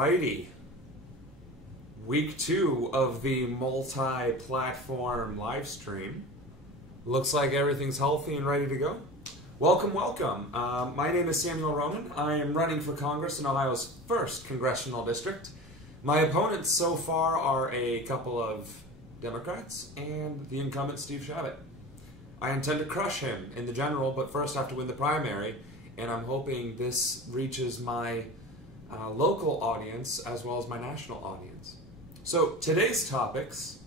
Alrighty. Week 2 of the multi-platform live stream. Looks like everything's healthy and ready to go. Welcome, welcome. My name is Samuel Ronan. I am running for Congress in Ohio's 1st Congressional District. My opponents so far are a couple of Democrats and the incumbent Steve Chabot. I intend to crush him in the general, but first I have to win the primary, and I'm hoping this reaches my local audience as well as my national audience. So today's topics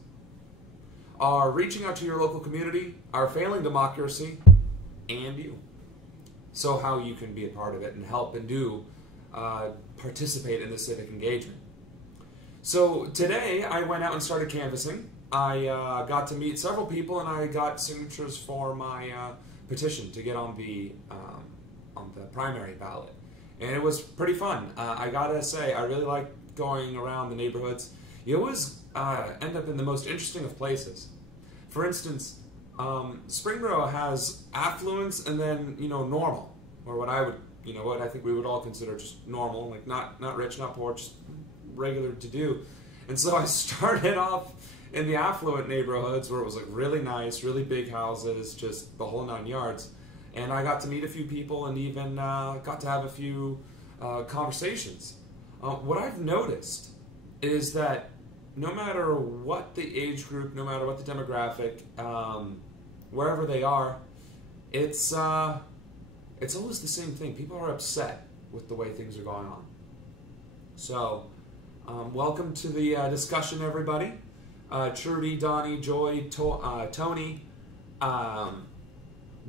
are reaching out to your local community, our failing democracy, and you. So how you can be a part of it and help and do participate in the civic engagement. So today I went out and started canvassing. I got to meet several people and I got signatures for my petition to get on the primary ballot. And it was pretty fun. I gotta say, I really like going around the neighborhoods. You always end up in the most interesting of places. For instance, Springboro has affluence and then, normal, or what I think we would all consider just normal, like not rich, not poor, just regular to do. And so I started off in the affluent neighborhoods where it was like really nice, really big houses, just the whole 9 yards. And I got to meet a few people and even got to have a few conversations. What I've noticed is that no matter what the age group, no matter what the demographic, wherever they are, it's always the same thing. People are upset with the way things are going on. So, welcome to the discussion, everybody. Trudy, Donnie, Joy, Tony,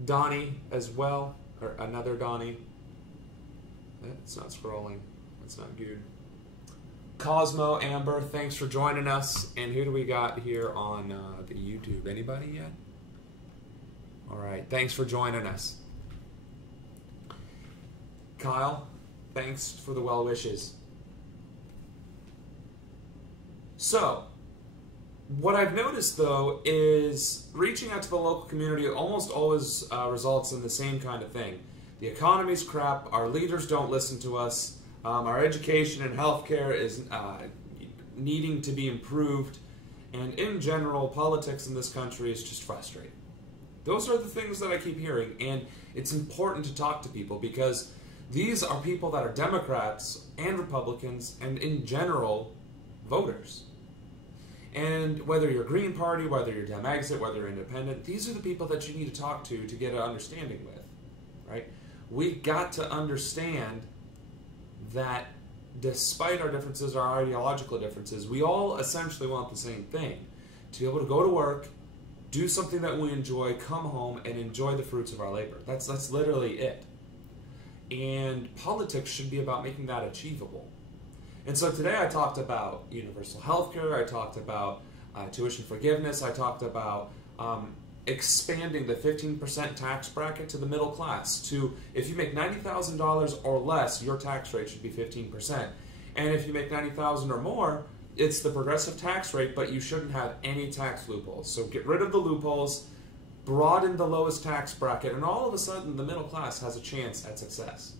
Donnie as well, or another Donnie. It's not scrolling. That's not good. Cosmo, Amber, thanks for joining us. And who do we got here on the YouTube? Anybody yet? All right, thanks for joining us. Kyle, thanks for the well wishes. So, what I've noticed, though, is reaching out to the local community almost always results in the same kind of thing. The economy's crap, our leaders don't listen to us, our education and healthcare is needing to be improved, and in general, politics in this country is just frustrating. Those are the things that I keep hearing, and it's important to talk to people because these are people that are Democrats and Republicans and, in general, voters. And whether you're Green Party, whether you're Dem Exit, whether you're Independent, these are the people that you need to talk to get an understanding with, right? We got to understand that despite our differences, our ideological differences, we all essentially want the same thing. To be able to go to work, do something that we enjoy, come home, and enjoy the fruits of our labor. That's literally it. And politics should be about making that achievable. And so today I talked about universal health care, I talked about tuition forgiveness, I talked about expanding the 15% tax bracket to the middle class to, if you make $90,000 or less, your tax rate should be 15%. And if you make $90,000 or more, it's the progressive tax rate, but you shouldn't have any tax loopholes. So get rid of the loopholes, broaden the lowest tax bracket, and all of a sudden the middle class has a chance at success.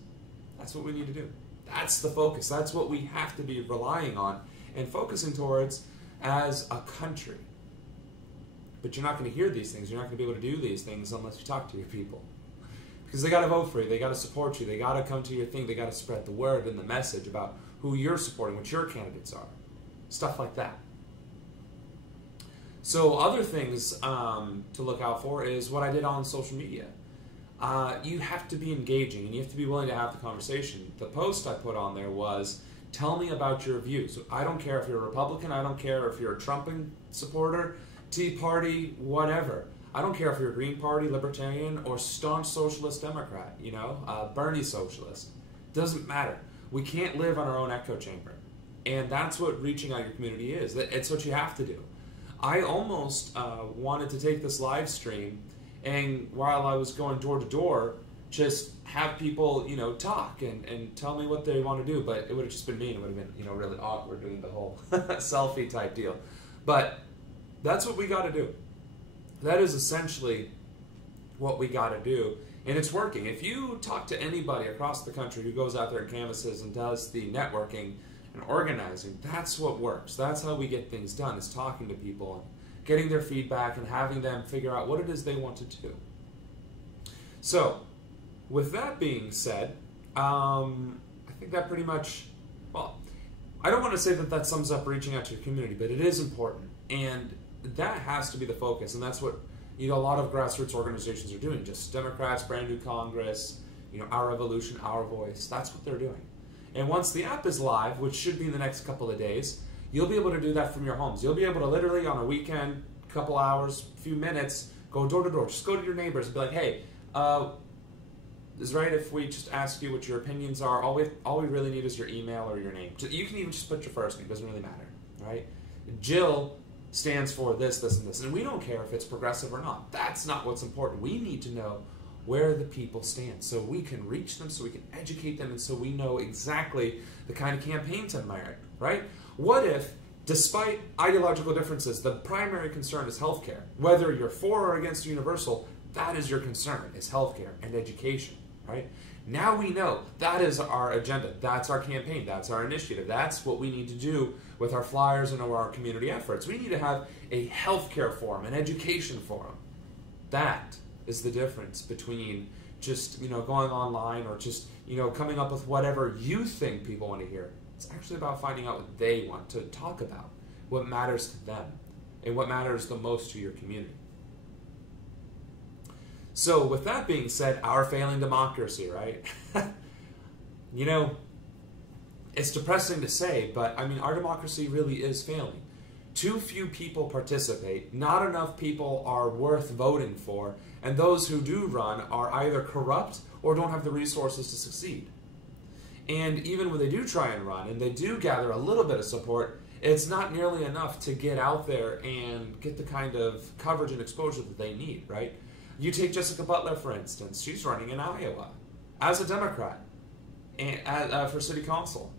That's what we need to do. That's the focus. That's what we have to be relying on and focusing towards as a country. But you're not going to hear these things. You're not going to be able to do these things unless you talk to your people. Because they got to vote for you. They got to support you. They got to come to your thing. They got to spread the word and the message about who you're supporting, what your candidates are. Stuff like that. So other things to look out for is what I did on social media. You have to be engaging and you have to be willing to have the conversation. The post I put on there was, tell me about your views. I don't care if you're a Republican, I don't care if you're a Trump supporter, Tea Party, whatever. I don't care if you're a Green Party, Libertarian, or staunch Socialist Democrat, Bernie Socialist. Doesn't matter. We can't live on our own echo chamber. And that's what reaching out your community is. It's what you have to do. I almost wanted to take this live stream and while I was going door to door, just have people, talk and tell me what they want to do. But it would have just been me, and it would have been, really awkward doing the whole selfie type deal. But that's what we got to do. That is essentially what we got to do, and it's working. If you talk to anybody across the country who goes out there and canvasses and does the networking and organizing. That's what works. That's how we get things done, is talking to people and getting their feedback and having them figure out what it is they want to do. So, with that being said, I think that pretty much, well, I don't want to say that that sums up reaching out to your community, but it is important. And that has to be the focus. And that's what, a lot of grassroots organizations are doing. Just Democrats, brand new Congress, Our Revolution, Our Voice. That's what they're doing. And once the app is live, which should be in the next couple of days, you'll be able to do that from your homes. You'll be able to literally on a weekend, couple hours, few minutes, go door to door. Just go to your neighbors and be like, hey, is it right if we just ask you what your opinions are? All we really need is your email or your name. You can even just put your first name. It doesn't really matter, right? Jill stands for this, this, and this. And we don't care if it's progressive or not. That's not what's important. We need to know where the people stand so we can reach them, so we can educate them, and so we know exactly the kind of campaign to merit, right? What if, despite ideological differences, the primary concern is healthcare? Whether you're for or against universal, that is your concern, is healthcare and education, right? Now we know that is our agenda. That's our campaign. That's our initiative. That's what we need to do with our flyers and our community efforts. We need to have a healthcare forum, an education forum. That is the difference between just, going online or just, coming up with whatever you think people want to hear. It's actually about finding out what they want to talk about, what matters to them, and what matters the most to your community. So with that being said, our failing democracy, right? It's depressing to say, but our democracy really is failing. Too few people participate, not enough people are worth voting for, and those who do run are either corrupt or don't have the resources to succeed. And even when they do try and run, and they do gather a little bit of support, it's not nearly enough to get out there and get the kind of coverage and exposure that they need, right? You take Jessica Butler, for instance. She's running in Iowa as a Democrat and, for city council.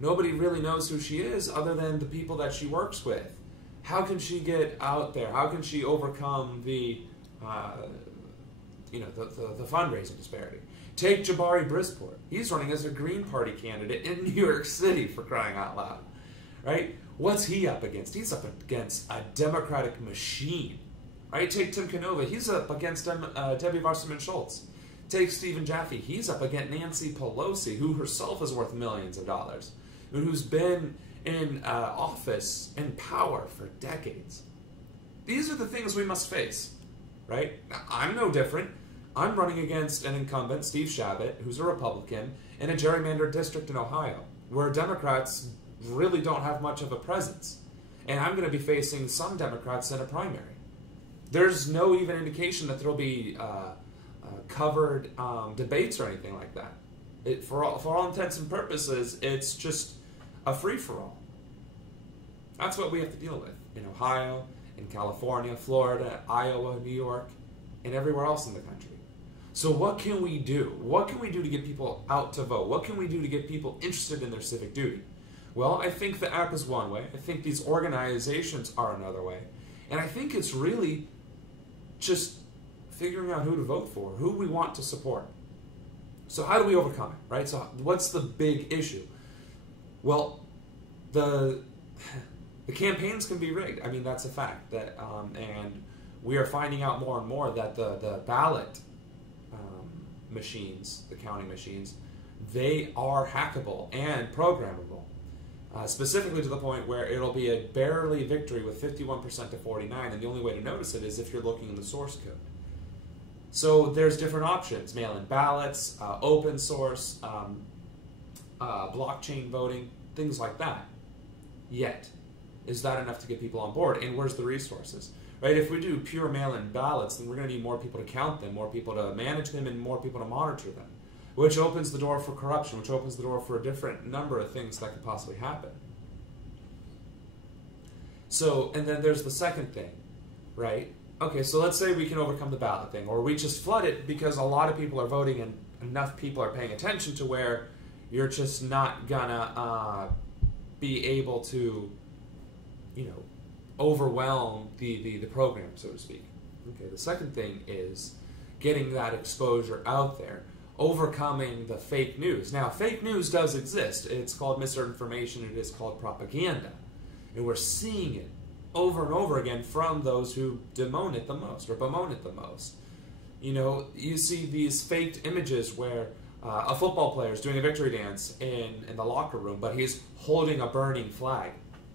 Nobody really knows who she is other than the people that she works with. How can she get out there? How can she overcome the fundraising disparity? Take Jabari Brisport. He's running as a Green Party candidate in New York City, for crying out loud, right? What's he up against? He's up against a Democratic machine, right? Take Tim Canova. He's up against Debbie Wasserman Schultz. Take Stephen Jaffe. He's up against Nancy Pelosi, who herself is worth millions of dollars, and who's been in office and power for decades. These are the things we must face, right? Now, I'm no different. I'm running against an incumbent, Steve Shabbat, who's a Republican, in a gerrymandered district in Ohio, where Democrats really don't have much of a presence. And I'm going to be facing some Democrats in a primary. There's no even indication that there'll be covered debates or anything like that. For all intents and purposes, it's just a free-for-all. That's what we have to deal with in Ohio, in California, Florida, Iowa, New York, and everywhere else in the country. So what can we do? What can we do to get people out to vote? What can we do to get people interested in their civic duty? Well, I think the app is one way. I think these organizations are another way. And I think it's really just figuring out who to vote for, who we want to support. So how do we overcome it, right? So what's the big issue? Well, the campaigns can be rigged. That's a fact. And we are finding out more and more that the ballot machines, the counting machines, they are hackable and programmable. Specifically to the point where it'll be a barely victory with 51% to 49%, and the only way to notice it is if you're looking in the source code. So there's different options: mail-in ballots, open source, blockchain voting, things like that. Yet, is that enough to get people on board? And where's the resources? Right? If we do pure mail-in ballots, then we're going to need more people to count them, more people to manage them, and more people to monitor them, which opens the door for corruption, which opens the door for a different number of things that could possibly happen. So, and then there's the second thing, right? Okay, so let's say we can overcome the ballot thing, or we just flood it because a lot of people are voting and enough people are paying attention to where you're just not gonna be able to, overwhelm the program, so to speak. Okay, the second thing is getting that exposure out there. overcoming the fake news. Now, fake news does exist. It's called misinformation. It is called propaganda. And we're seeing it over and over again from those who bemoan it the most. You know, you see these faked images where a football player is doing a victory dance in the locker room, but he's holding a burning flag.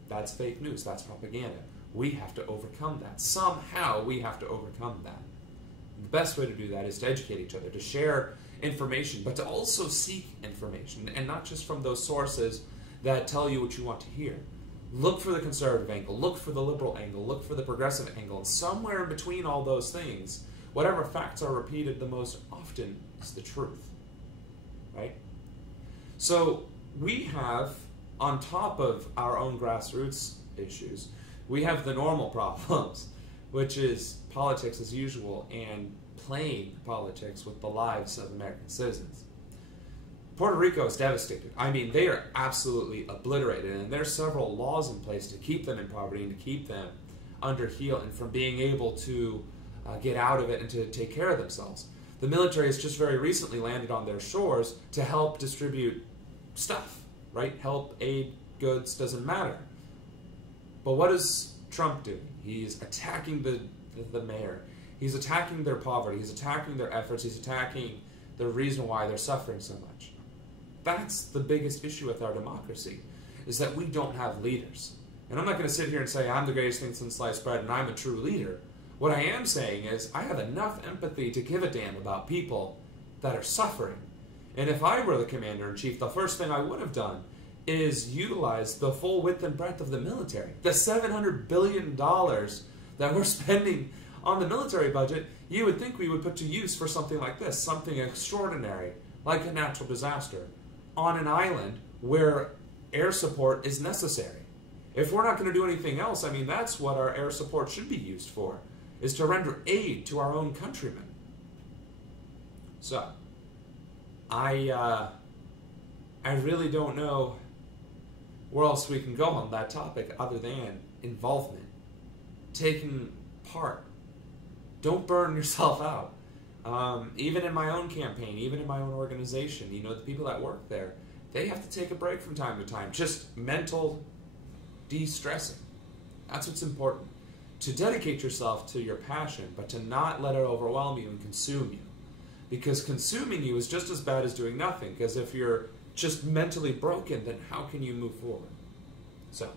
That's fake news. That's propaganda. We have to overcome that. Somehow we have to overcome that. The best way to do that is to educate each other, to share information, but to also seek information, and not just from those sources that tell you what you want to hear. Look for the conservative angle, look for the liberal angle, look for the progressive angle, and somewhere in between all those things, whatever facts are repeated the most often is the truth, right? So we have, on top of our own grassroots issues, we have the normal problems, which is politics as usual and playing politics with the lives of American citizens. Puerto Rico is devastated. I mean, they are absolutely obliterated, and there's several laws in place to keep them in poverty and to keep them under heel and from being able to get out of it and to take care of themselves. The military has just very recently landed on their shores to help distribute stuff, right? Help, aid, goods, doesn't matter. But what is Trump doing? He's attacking the mayor. He's attacking their poverty. He's attacking their efforts. He's attacking the reason why they're suffering so much. That's the biggest issue with our democracy, is that we don't have leaders. And I'm not going to sit here and say I'm the greatest thing since sliced bread and I'm a true leader. What I am saying is I have enough empathy to give a damn about people that are suffering. And if I were the commander-in-chief, the first thing I would have done is utilize the full width and breadth of the military. The $700 billion that we're spending on the military budget, you would think we would put to use for something like this, something extraordinary, like a natural disaster, on an island where air support is necessary. If we're not going to do anything else, I mean, that's what our air support should be used for, is to render aid to our own countrymen. So, I really don't know where else we can go on that topic other than involvement, taking part. Don't burn yourself out. Even in my own campaign, even in my own organization, you know, the people that work there, they have to take a break from time to time. Just mental de-stressing. That's what's important. To dedicate yourself to your passion, but to not let it overwhelm you and consume you. Because consuming you is just as bad as doing nothing. Because if you're just mentally broken, then how can you move forward? So,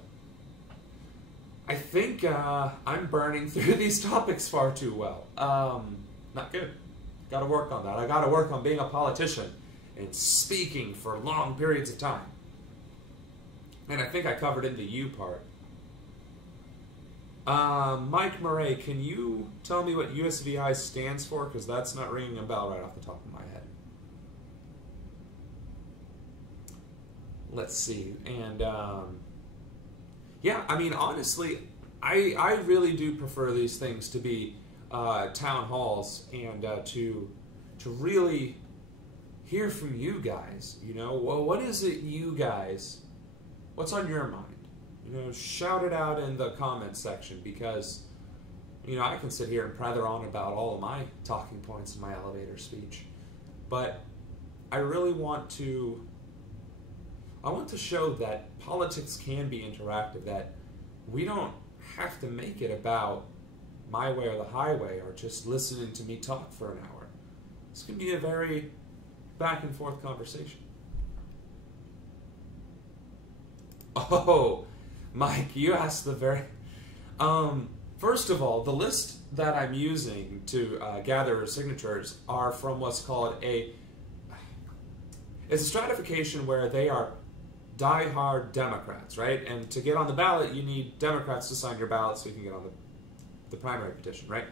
I think I'm burning through these topics far too well. Not good. Got to work on that. I got to work on being a politician and speaking for long periods of time. And I think I covered in the you part. Mike Murray, can you tell me what USVI stands for? Because that's not ringing a bell right off the top of my head. Let's see. And, yeah, I mean, honestly, I really do prefer these things to be town halls and to really hear from you guys. You know, well, what is it you guys, what's on your mind? You know, shout it out in the comments section, because, you know, I can sit here and prather on about all of my talking points in my elevator speech, but I really want to show that politics can be interactive, that we don't have to make it about my way or the highway or just listening to me talk for an hour. This can be a very back and forth conversation. Oh, Mike, you asked the very... first of all, the list that I'm using to gather signatures are from what's called it's a stratification where they are die-hard Democrats, right? And to get on the ballot, you need Democrats to sign your ballot so you can get on the primary petition, right?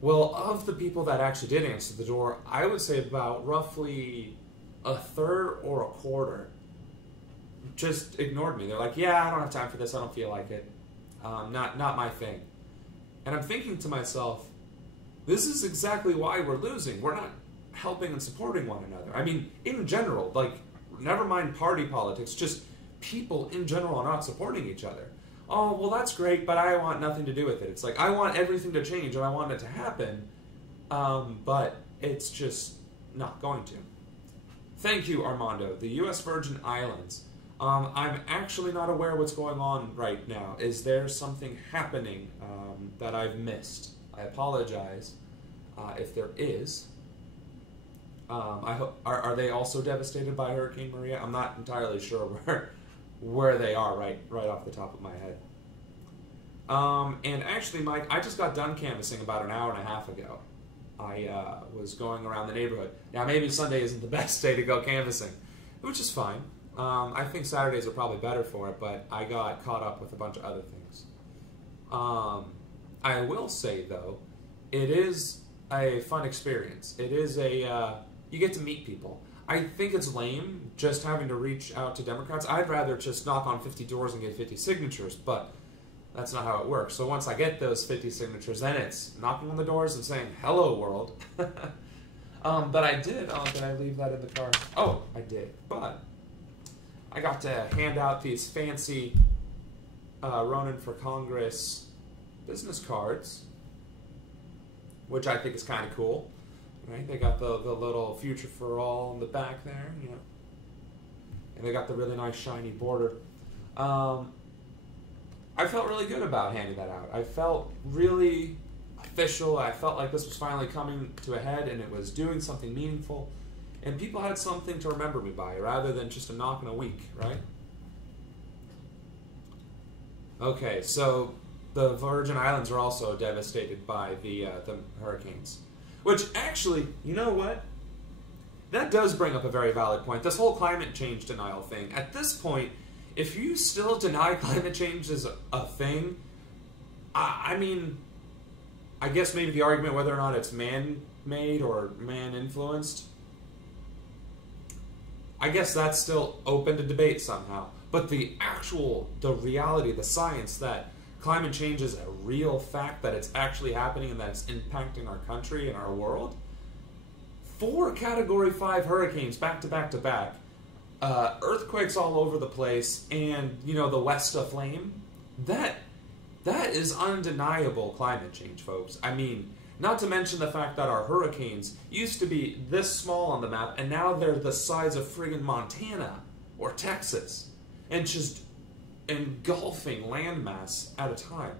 Well, of the people that actually did answer the door, I would say about roughly a third or a quarter just ignored me. They're like, yeah, I don't have time for this, I don't feel like it. Not my thing. And I'm thinking to myself, this is exactly why we're losing. We're not helping and supporting one another. I mean, in general, like, never mind party politics, just people in general are not supporting each other. Oh, well, that's great, but I want nothing to do with it. It's like, I want everything to change and I want it to happen, but it's just not going to. Thank you, Armando. The U.S. Virgin Islands. I'm actually not aware what's going on right now. Is there something happening that I've missed? I apologize if there is. Are they also devastated by Hurricane Maria? I'm not entirely sure where they are right off the top of my head. And actually, Mike, I just got done canvassing about an hour and a half ago. I was going around the neighborhood. Now, maybe Sunday isn't the best day to go canvassing, which is fine. I think Saturdays are probably better for it, but I got caught up with a bunch of other things. I will say, though, it is a fun experience. It is you get to meet people. I think it's lame just having to reach out to Democrats. I'd rather just knock on 50 doors and get 50 signatures, but that's not how it works. So once I get those 50 signatures, then it's knocking on the doors and saying, hello, world. But I did. Did I leave that in the car? Oh, I did. But I got to hand out these fancy Ronan for Congress business cards, which I think is kind of cool. Right? They got the little future for all in the back there, you know. And they got the really nice shiny border. I felt really good about handing that out. I felt really official. I felt like this was finally coming to a head and it was doing something meaningful. And people had something to remember me by rather than just a knock in a week, right? Okay, so the Virgin Islands are also devastated by the hurricanes. Which actually, you know what? That does bring up a very valid point. This whole climate change denial thing. At this point, if you still deny climate change is a thing, I mean, I guess maybe the argument whether or not it's man-made or man-influenced, I guess that's still open to debate somehow. But the reality, the science that climate change is a real fact, that it's actually happening and that it's impacting our country and our world. 4 Category 5 hurricanes back to back to back. Earthquakes all over the place, and, you know, the west aflame. That is undeniable climate change, folks. I mean, not to mention the fact that our hurricanes used to be this small on the map, and now they're the size of friggin' Montana or Texas, and just engulfing landmass at a time.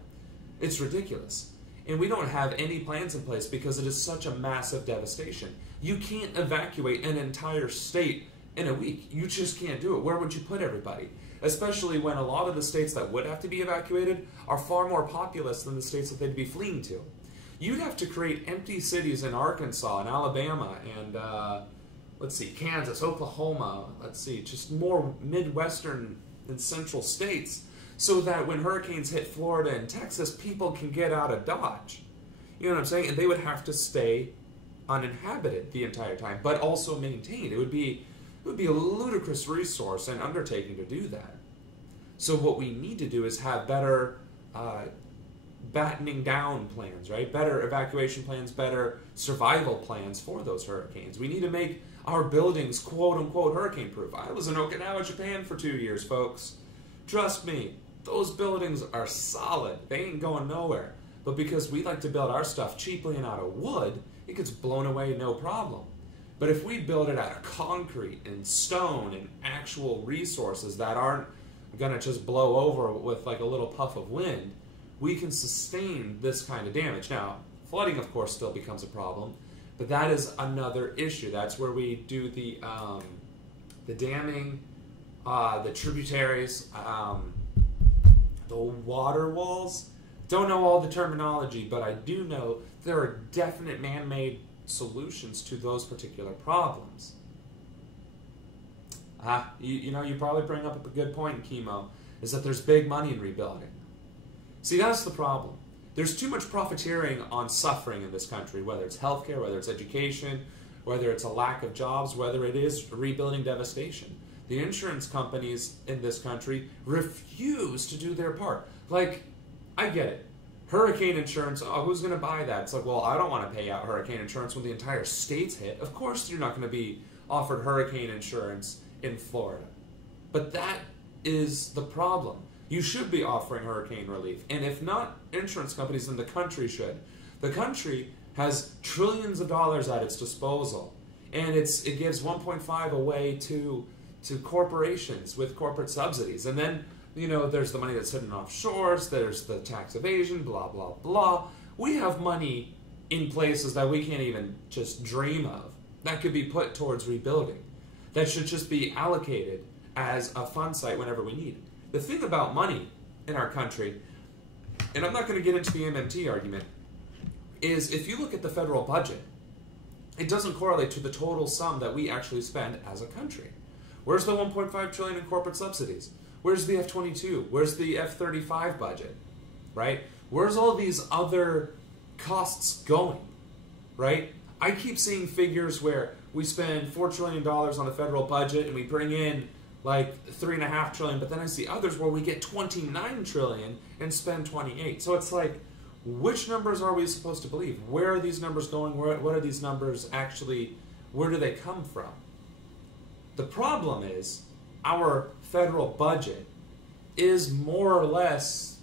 It's ridiculous. And we don't have any plans in place because it is such a massive devastation. You can't evacuate an entire state in a week. You just can't do it. Where would you put everybody? Especially when a lot of the states that would have to be evacuated are far more populous than the states that they'd be fleeing to. You'd have to create empty cities in Arkansas and Alabama and, let's see, Kansas, Oklahoma, let's see, just more Midwestern and central states, so that when hurricanes hit Florida and Texas, people can get out of Dodge. You know what I'm saying? And they would have to stay uninhabited the entire time, but also maintained. It would be a ludicrous resource and undertaking to do that. So what we need to do is have better battening down plans, right? Better evacuation plans, better survival plans for those hurricanes. We need to make our buildings quote-unquote hurricane-proof. I was in Okinawa, Japan for 2 years, folks. Trust me, those buildings are solid. They ain't going nowhere. But because we like to build our stuff cheaply and out of wood, it gets blown away no problem. But if we build it out of concrete and stone and actual resources that aren't going to just blow over with like a little puff of wind, we can sustain this kind of damage. Now, flooding, of course, still becomes a problem. But that is another issue. That's where we do the damming, the tributaries, the water walls. Don't know all the terminology, but I do know there are definite man-made solutions to those particular problems. You know, you probably bring up a good point in chemo, is that there's big money in rebuilding. See, that's the problem. There's too much profiteering on suffering in this country, whether it's healthcare, whether it's education, whether it's a lack of jobs, whether it is rebuilding devastation. The insurance companies in this country refuse to do their part. Like, I get it. Hurricane insurance, oh, who's going to buy that? It's like, well, I don't want to pay out hurricane insurance when the entire state's hit. Of course you're not going to be offered hurricane insurance in Florida. But that is the problem. You should be offering hurricane relief. And if not insurance companies, then the country should. The country has trillions of dollars at its disposal. And it gives 1.5 away to corporations with corporate subsidies. And then, there's the money that's sitting offshores, there's the tax evasion, blah, blah, blah. We have money in places that we can't even just dream of that could be put towards rebuilding, that should just be allocated as a fund site whenever we need. The thing about money in our country, and I'm not going to get into the MMT argument, is if you look at the federal budget, it doesn't correlate to the total sum that we actually spend as a country. Where's the 1.5 trillion in corporate subsidies? Where's the F-22? Where's the F-35 budget? Right? Where's all these other costs going? Right? I keep seeing figures where we spend $4 trillion on the federal budget and we bring in like $3.5 trillion, but then I see others where we get $29 trillion and spend 28. So it's like, which numbers are we supposed to believe? Where are these numbers going? What are these numbers actually, where do they come from? The problem is our federal budget is more or less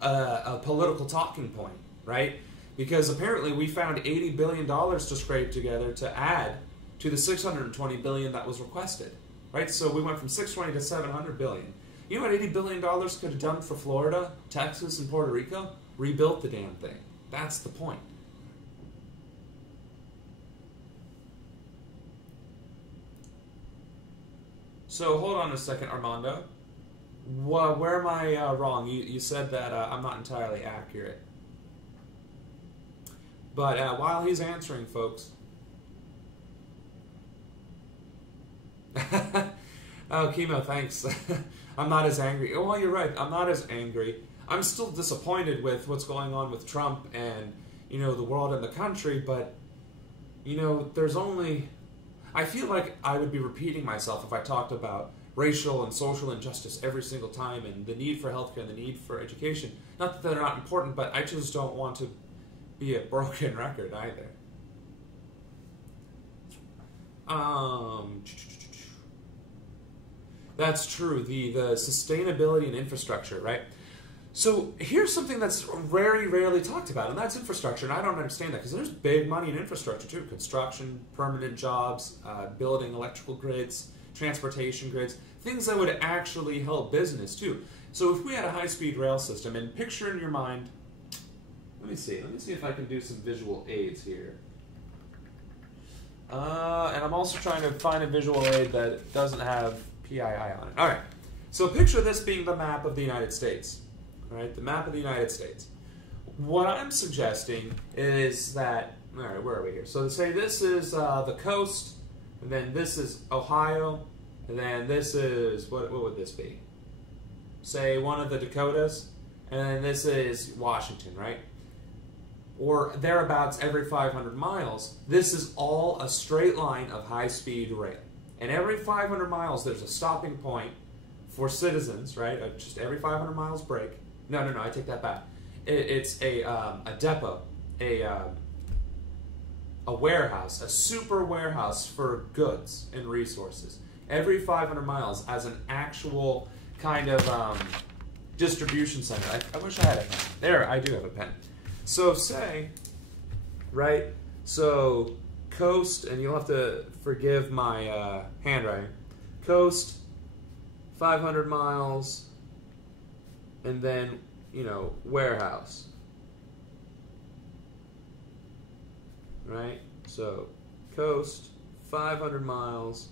a political talking point, right? Because apparently we found $80 billion to scrape together to add to the $620 billion that was requested, right? So we went from $620 to $700 billion. You know what $80 billion could have done for Florida, Texas, and Puerto Rico? Rebuilt the damn thing. That's the point. So hold on a second, Armando. Where am I wrong? You said that I'm not entirely accurate. But while he's answering, folks... Oh, Chemo, thanks. I'm not as angry. Oh, well, you're right. I'm not as angry. I'm still disappointed with what's going on with Trump and, the world and the country, but, there's only... I feel like I would be repeating myself if I talked about racial and social injustice every single time and the need for healthcare and the need for education. Not that they're not important, but I just don't want to be a broken record either. That's true, the sustainability and infrastructure, right? So here's something that's very rarely talked about, and that's infrastructure, and I don't understand that, because there's big money in infrastructure too. Construction, permanent jobs, building electrical grids, transportation grids, things that would actually help business too. So if we had a high-speed rail system, and picture in your mind, let me see if I can do some visual aids here. And I'm also trying to find a visual aid that doesn't have PII on it. All right, so picture this being the map of the United States. Right, the map of the United States. What I'm suggesting is that, all right, where are we here? So say this is the coast, and then this is Ohio, and then this is, what would this be? Say one of the Dakotas, and then this is Washington, right? Or thereabouts every 500 miles. This is all a straight line of high-speed rail. And every 500 miles, there's a stopping point for citizens, right? Just every 500 miles break. No, I take that back. It's a depot, a warehouse, a super warehouse for goods and resources. Every 500 miles as an actual kind of distribution center. I wish I had a pen. There, I do have a pen. So say, right, so coast, and you'll have to forgive my handwriting, coast, 500 miles, and then, warehouse, right? So, coast, 500 miles,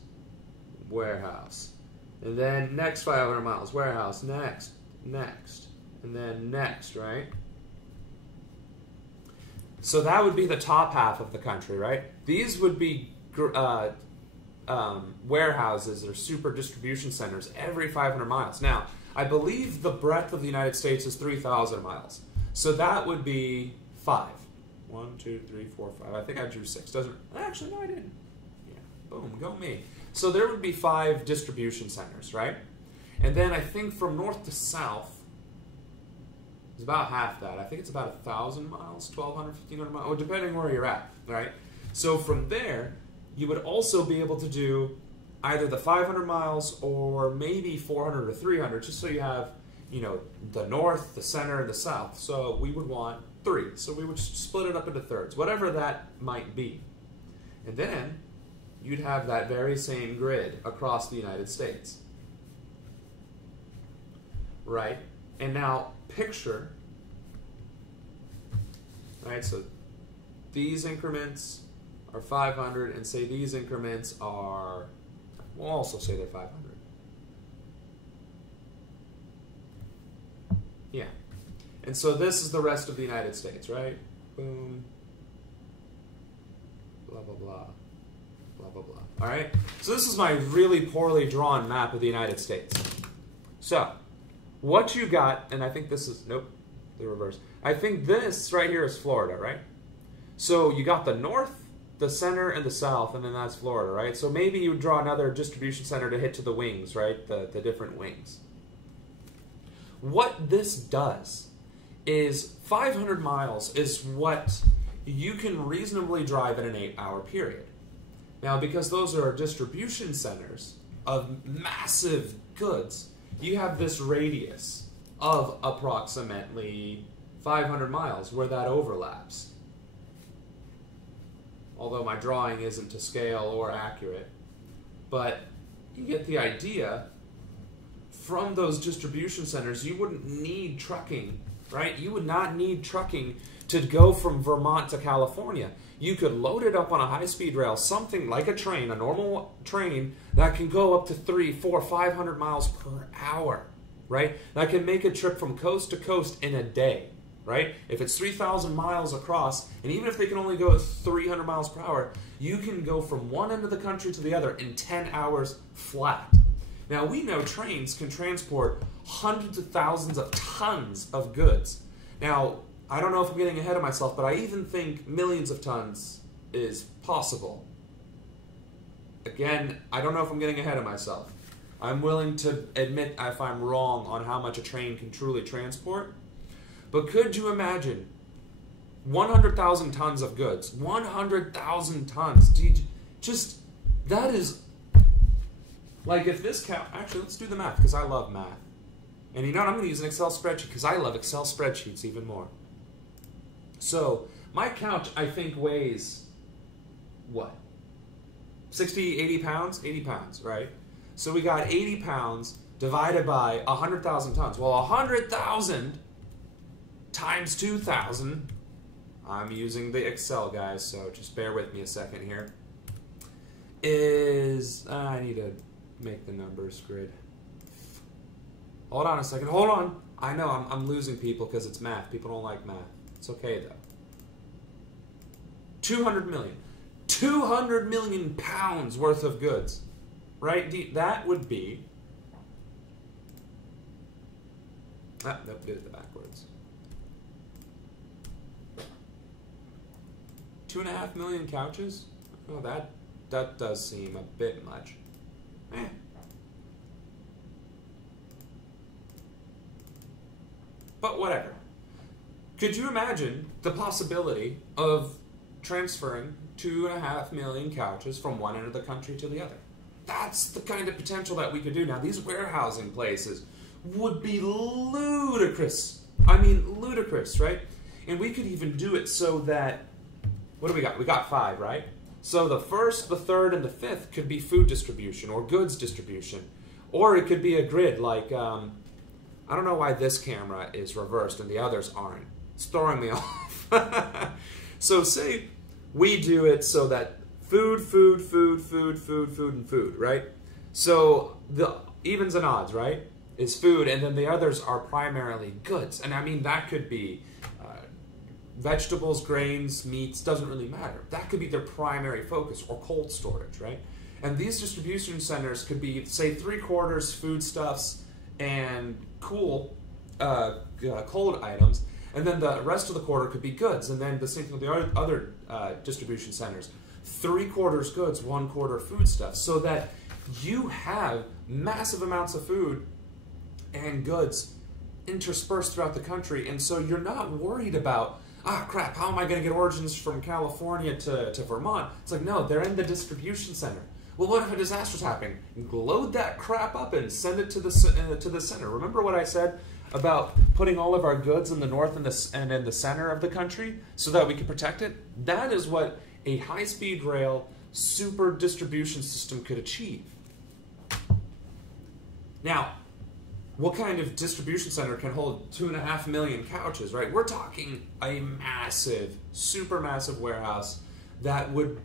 warehouse. And then next 500 miles, warehouse, next, and then next, right? So that would be the top half of the country, right? These would be warehouses or super distribution centers every 500 miles. Now, I believe the breadth of the United States is 3,000 miles. So that would be 5. 1, 2, 3, 4, 5. I think I drew 6. Actually, no, I didn't. Yeah, boom, go me. So there would be 5 distribution centers, right? And then I think from north to south, it's about half that. I think it's about 1,000 miles, 1,200, 1,500 miles, depending where you're at, right? So from there, you would also be able to do either the 500 miles or maybe 400 or 300, just so you have, the north, the center, and the south. So we would want 3. So we would split it up into thirds, whatever that might be. And then you'd have that very same grid across the United States. Right? And now picture, right, so these increments are 500, and say these increments are, we'll also say they're 500. Yeah. And so this is the rest of the United States, right? Boom. Blah, blah, blah. Blah, blah, blah. All right? So this is my really poorly drawn map of the United States. So, what you got, and I think this is, nope, the reverse. I think this right here is Florida, right? So you got the north, the center, and the south, and then that's Florida, right? So maybe you would draw another distribution center to hit to the wings, right? The different wings. What this does is 500 miles is what you can reasonably drive in an 8-hour period. Now, because those are distribution centers of massive goods, you have this radius of approximately 500 miles where that overlaps. Although my drawing isn't to scale or accurate. But you get the idea. From those distribution centers, you wouldn't need trucking, right? You would not need trucking to go from Vermont to California. You could load it up on a high-speed rail, something like a train, a normal train, that can go up to 300, 400, 500 miles per hour, right? That can make a trip from coast to coast in a day, right? If it's 3,000 miles across, and even if they can only go at 300 miles per hour, you can go from one end of the country to the other in 10 hours flat. Now, we know trains can transport hundreds of thousands of tons of goods. Now, I don't know if I'm getting ahead of myself, but I even think millions of tons is possible. Again, I don't know if I'm getting ahead of myself. I'm willing to admit if I'm wrong on how much a train can truly transport. But could you imagine 100,000 tons of goods? 100,000 tons. That is... Like if this count, actually let's do the math because I love math. And you know what, I'm going to use an Excel spreadsheet because I love Excel spreadsheets even more. So my couch I think weighs, what? 60, 80 pounds? 80 pounds, right? So we got 80 pounds divided by 100,000 tons. Well, 100,000 times 2,000, I'm using the Excel guys, so just bear with me a second here, is, I need to make the numbers grid. Hold on a second. Hold on. I know I'm losing people because it's math. People don't like math. It's okay though. 200 million. 200 million pounds worth of goods. Right? That would be... nope, did it backwards. 2.5 million couches? Oh, that does seem a bit much. But whatever. Could you imagine the possibility of transferring 2.5 million couches from one end of the country to the other? That's the kind of potential that we could do. Now, these warehousing places would be ludicrous. I mean, ludicrous, right? And we could even do it so that, what do we got? We got 5, right? So the first, the third, and the fifth could be food distribution or goods distribution. Or it could be a grid like, I don't know why this camera is reversed and the others aren't. It's throwing me off. So say we do it so that food, food, food, food, food, food, and food, right? So the evens and odds, right, is food, and then the others are primarily goods. And I mean, that could be vegetables, grains, meats, doesn't really matter. That could be their primary focus, or cold storage, right? And these distribution centers could be, say, 3/4 foodstuffs and cold items, and then the rest of the quarter could be goods, and then the same thing with the other distribution centers. 3/4 goods, 1/4 foodstuffs, so that you have massive amounts of food and goods interspersed throughout the country, and so you're not worried about, crap, how am I going to get origins from California to Vermont? It's like, no, they're in the distribution center. Well, what if a disaster's happening? Load that crap up and send it to the center. Remember what I said about putting all of our goods in the north and in the center of the country so that we can protect it? That is what a high-speed rail super distribution system could achieve. Now, what kind of distribution center can hold 2.5 million couches, right? We're talking a massive, super massive warehouse that would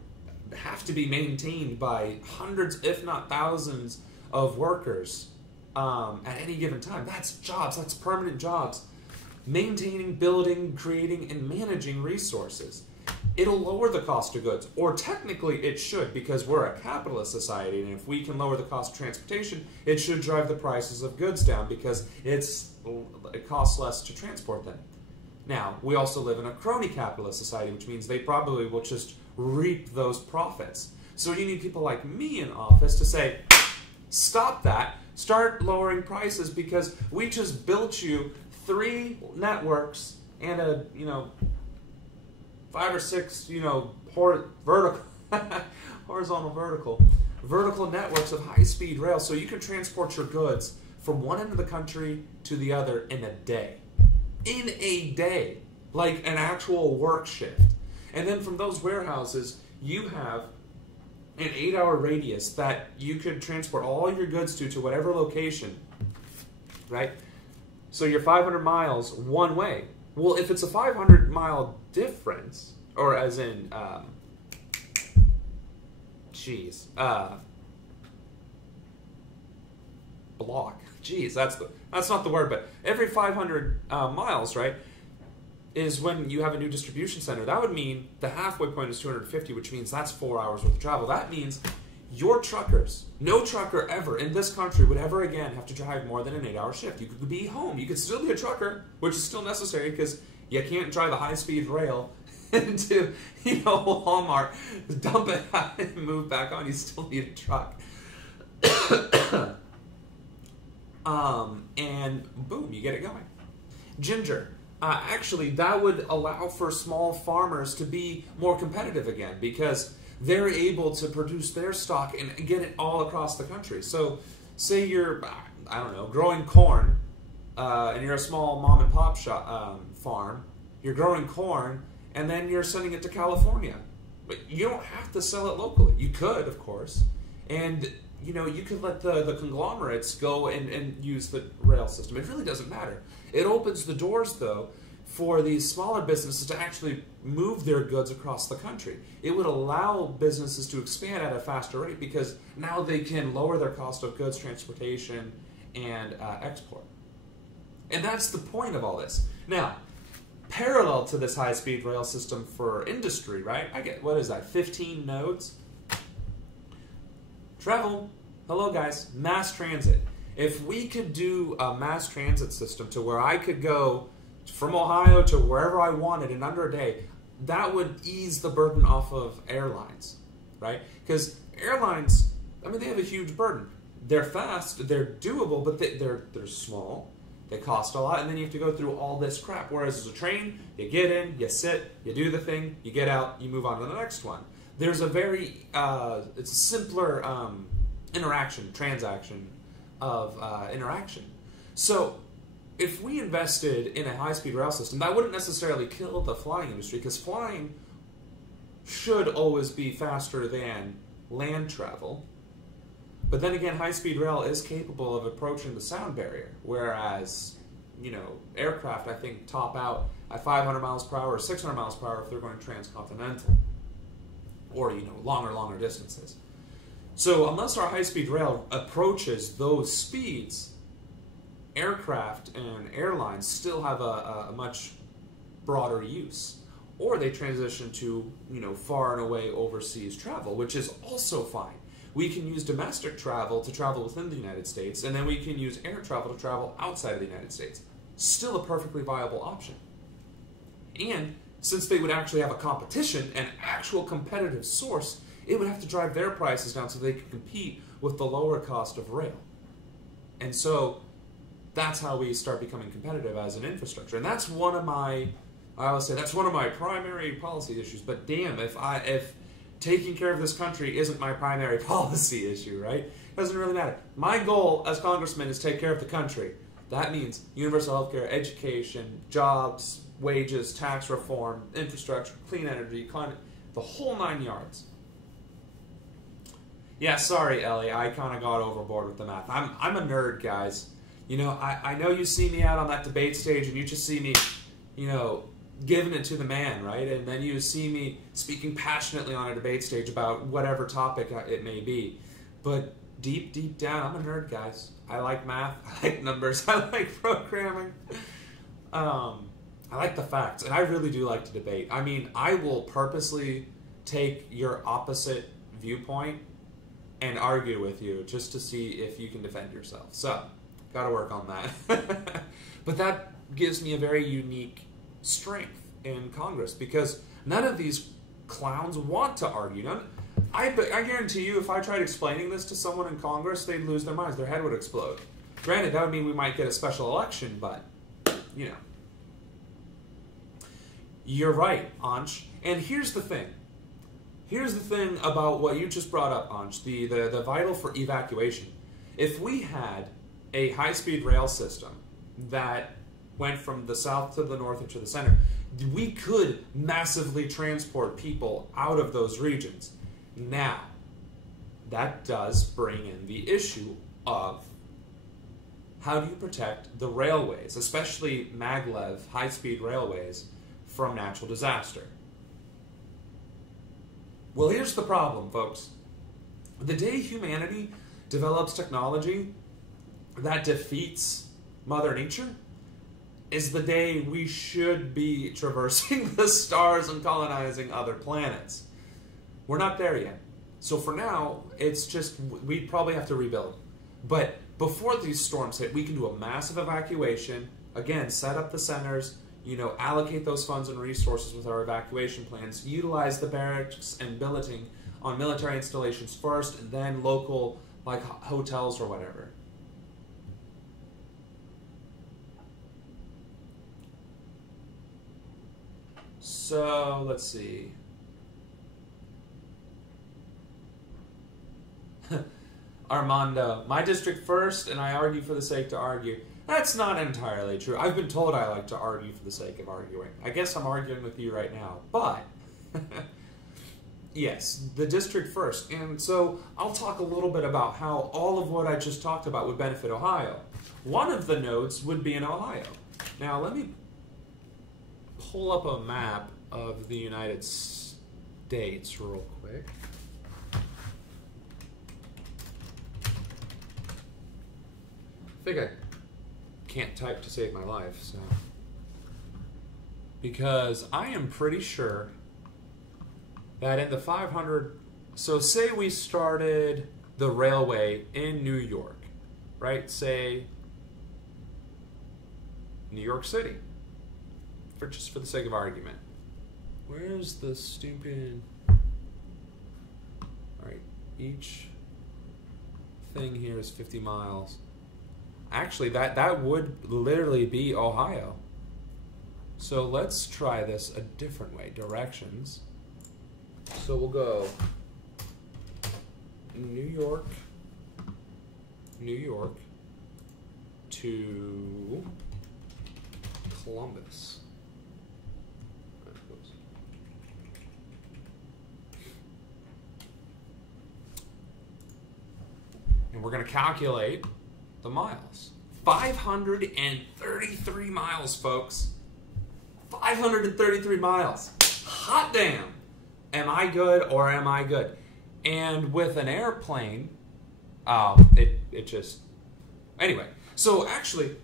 have to be maintained by hundreds, if not thousands, of workers at any given time. That's jobs, that's permanent jobs. Maintaining, building, creating, and managing resources. It'll lower the cost of goods, or technically it should, because we're a capitalist society, and if we can lower the cost of transportation, it should drive the prices of goods down because it costs less to transport them. Now, we also live in a crony capitalist society, which means they probably will just reap those profits. So you need people like me in office to say, stop that, start lowering prices because we just built you 3 networks and a, 5 or 6, vertical networks of high-speed rail, so you can transport your goods from one end of the country to the other in a day. In a day, like an actual work shift. And then from those warehouses, you have an 8-hour radius that you could transport all your goods to whatever location, right? So you're 500 miles one way. Well, if it's a 500-mile difference, or as in, block. Jeez, that's not the word, but every 500 miles, right, is when you have a new distribution center. That would mean the halfway point is 250, which means that's 4 hours worth of travel. That means your truckers, no trucker ever in this country would ever again have to drive more than an 8-hour shift. You could be home. You could still be a trucker, which is still necessary because you can't drive the high-speed rail into, Walmart, dump it out and move back on. You still need a truck. And boom, you get it going. Ginger. Actually, that would allow for small farmers to be more competitive again because they're able to produce their stock and get it all across the country. So, say you're, growing corn, and you're a small mom and pop shop, farm, you're growing corn, and then you're sending it to California. But you don't have to sell it locally. You could, of course. And, you could let the conglomerates go and use the rail system. It really doesn't matter. It opens the doors, though, for these smaller businesses to actually move their goods across the country. It would allow businesses to expand at a faster rate because now they can lower their cost of goods, transportation, and export. And that's the point of all this. Now, parallel to this high-speed rail system for industry, right? I get, 15 nodes? Travel. Hello, guys. Mass transit. If we could do a mass transit system to where I could go from Ohio to wherever I wanted in under a day, that would ease the burden off of airlines, right? Because airlines, they have a huge burden. They're fast, they're doable, but they're small, they cost a lot, and then you have to go through all this crap. Whereas as a train, you get in, you sit, you do the thing, you get out, you move on to the next one. There's a very, it's a simpler transaction of interaction. So if we invested in a high-speed rail system, that wouldn't necessarily kill the flying industry because flying should always be faster than land travel. But then again, high-speed rail is capable of approaching the sound barrier, whereas, aircraft, I think, top out at 500 miles per hour or 600 miles per hour if they're going transcontinental or, longer distances. So unless our high-speed rail approaches those speeds, aircraft and airlines still have a much broader use. Or they transition to, far and away overseas travel, which is also fine. We can use domestic travel to travel within the United States, and then we can use air travel to travel outside of the United States. Still a perfectly viable option. And since they would actually have a competition, an actual competitive source, it would have to drive their prices down so they could compete with the lower cost of rail. And so that's how we start becoming competitive as an infrastructure. And that's one of my, I always say, that's one of my primary policy issues. But damn, if taking care of this country isn't my primary policy issue, right? It doesn't really matter. My goal as congressman is to take care of the country. That means universal health care, education, jobs, wages, tax reform, infrastructure, clean energy, climate, the whole 9 yards. Yeah, sorry, Ellie. I kind of got overboard with the math. I'm a nerd, guys. You know, I know you see me out on that debate stage and you just see me, you know, giving it to the man, right? And then you see me speaking passionately on a debate stage about whatever topic it may be. But deep down, I'm a nerd, guys. I like math. I like numbers. I like programming. I like the facts. And I really do like to debate. I mean, I will purposely take your opposite viewpoint and argue with you just to see if you can defend yourself. So, got to work on that. But that gives me a very unique strength in Congress because none of these clowns want to argue. I guarantee you if I tried explaining this to someone in Congress, they'd lose their minds. Their head would explode. Granted, that would mean we might get a special election, but, you know. You're right, Ansh. And here's the thing. Here's the thing about what you just brought up, Ansh, the vital for evacuation. If we had a high-speed rail system that went from the south to the north and to the center, we could massively transport people out of those regions. Now, that does bring in the issue of how do you protect the railways, especially maglev, high-speed railways, from natural disaster? Well, here's the problem, folks. The day humanity develops technology that defeats Mother Nature is the day we should be traversing the stars and colonizing other planets. We're not there yet. So for now, it's just, we probably have to rebuild. But before these storms hit, we can do a massive evacuation, again, set up the centers, you know, allocate those funds and resources with our evacuation plans, utilize the barracks and billeting on military installations first, and then local, like, hotels or whatever. So, let's see. Armando, my district first, and I argue for the sake to argue. That's not entirely true. I've been told I like to argue for the sake of arguing. I guess I'm arguing with you right now. But, yes, the district first. And so I'll talk a little bit about how all of what I just talked about would benefit Ohio. One of the nodes would be in Ohio. Now, let me pull up a map of the United States real quick. I think I can't type to save my life, so. Because I am pretty sure that in the 500, so say we started the railway in New York, right? Say New York City, just for the sake of argument. Where's the stupid, all right, each thing here is 50 miles. Actually, that would literally be Ohio. So let's try this a different way. Directions. So we'll go New York to Columbus. And we're going to calculate the miles. 533 miles, folks. 533 miles. Hot damn. Am I good or am I good? And with an airplane, it just... Anyway, so actually,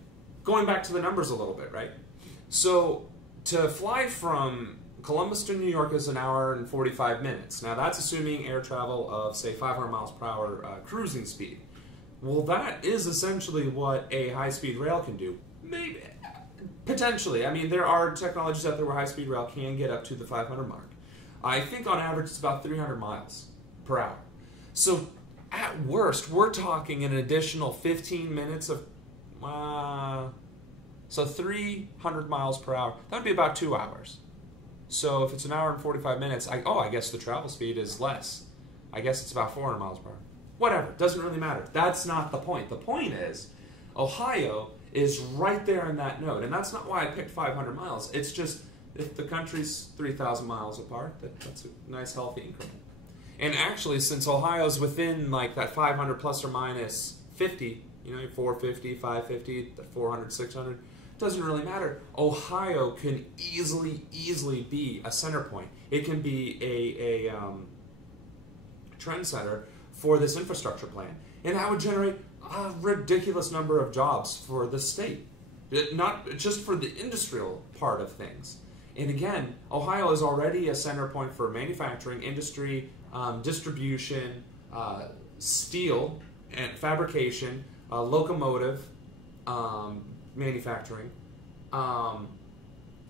going back to the numbers a little bit, right? So to fly from Columbus to New York is an hour and 45 minutes. Now that's assuming air travel of, say, 500 miles per hour cruising speed. Well, that is essentially what a high-speed rail can do. Maybe, potentially. I mean, there are technologies out there where high-speed rail can get up to the 500 mark. I think on average it's about 300 miles per hour. So at worst, we're talking an additional 15 minutes of, so 300 miles per hour. That would be about 2 hours. So if it's an hour and 45 minutes, I guess the travel speed is less. I guess it's about 400 miles per hour. Whatever, doesn't really matter. That's not the point. The point is, Ohio is right there in that node. And that's not why I picked 500 miles. It's just, if the country's 3,000 miles apart, that's a nice, healthy increment. And actually, since Ohio's within like that 500 plus or minus 50, 450, 550, 400, 600, doesn't really matter. Ohio can easily be a center point. It can be a trendsetter for this infrastructure plan. And that would generate a ridiculous number of jobs for the state. Not just for the industrial part of things. And again, Ohio is already a center point for manufacturing, industry, distribution, steel and fabrication, locomotive manufacturing.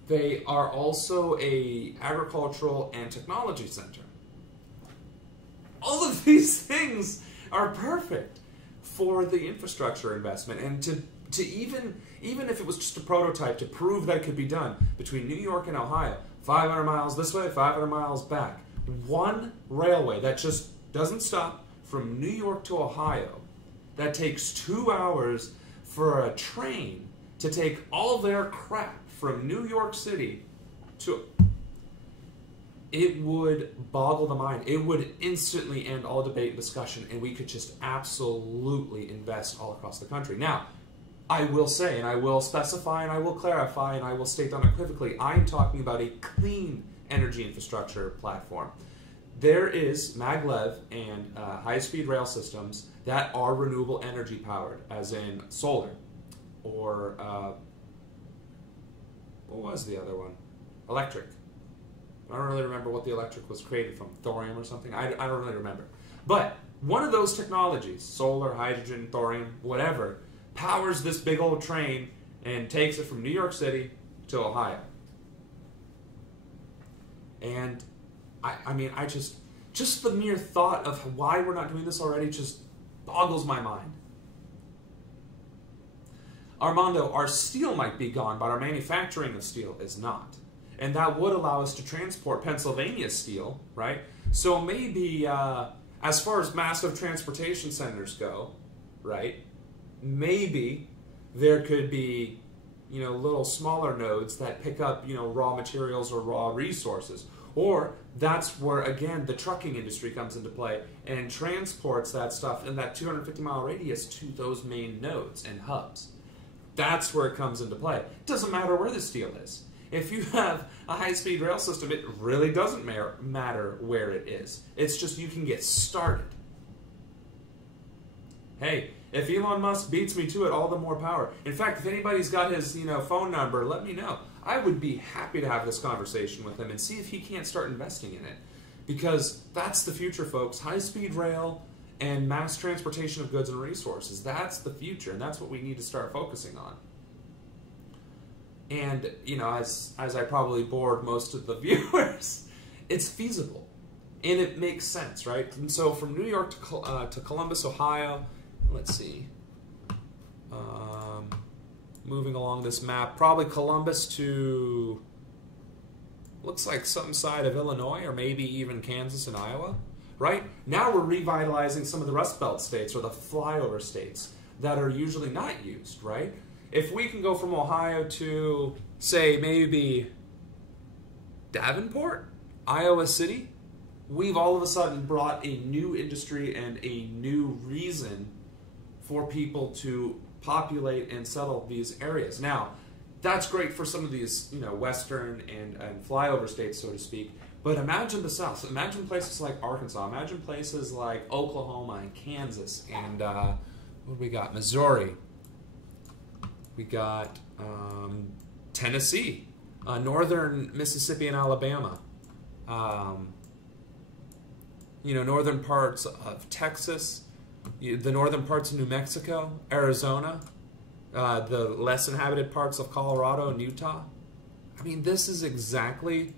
They are also a agricultural and technology center. All of these things are perfect for the infrastructure investment, and to even if it was just a prototype to prove that it could be done between New York and Ohio, 500 miles this way, 500 miles back, one railway that just doesn't stop from New York to Ohio, that takes 2 hours for a train to take all their crap from New York City to... It would boggle the mind. It would instantly end all debate and discussion, and we could just absolutely invest all across the country. Now, I will say, and I will specify, and I will clarify, and I will state unequivocally, I'm talking about a clean energy infrastructure platform. There is maglev and high-speed rail systems that are renewable energy powered, as in solar, or what was the other one? Electric. I don't really remember what the electric was created from, thorium or something. I don't really remember. But one of those technologies, solar, hydrogen, thorium, whatever, powers this big old train and takes it from New York City to Ohio. And I mean, just the mere thought of why we're not doing this already just boggles my mind. Armando, our steel might be gone, but our manufacturing of steel is not. And that would allow us to transport Pennsylvania steel, right? So maybe, as far as massive transportation centers go, right, maybe there could be, little smaller nodes that pick up, raw materials or raw resources. Or that's where, again, the trucking industry comes into play and transports that stuff in that 250-mile radius to those main nodes and hubs. That's where it comes into play. It doesn't matter where the steel is. If you have a high-speed rail system, it really doesn't matter where it is. It's just you can get started. Hey, if Elon Musk beats me to it, all the more power. In fact, if anybody's got his phone number, let me know. I would be happy to have this conversation with him and see if he can't start investing in it. Because that's the future, folks. High-speed rail and mass transportation of goods and resources. That's the future, and that's what we need to start focusing on. And, as I probably bored most of the viewers, it's feasible. And it makes sense, right? And so from New York to Columbus, Ohio, let's see. Moving along this map, probably Columbus to, looks like some side of Illinois, or maybe even Kansas and Iowa, right? Now we're revitalizing some of the Rust Belt states, or the flyover states, that are usually not used, right? If we can go from Ohio to, say, maybe Davenport, Iowa City, we've all of a sudden brought a new industry and a new reason for people to populate and settle these areas. Now, that's great for some of these, western and flyover states, so to speak, but imagine the South. Imagine places like Arkansas. Imagine places like Oklahoma and Kansas and, what do we got? Missouri. We got Tennessee, northern Mississippi and Alabama, northern parts of Texas, the northern parts of New Mexico, Arizona, the less inhabited parts of Colorado and Utah. I mean, this is exactly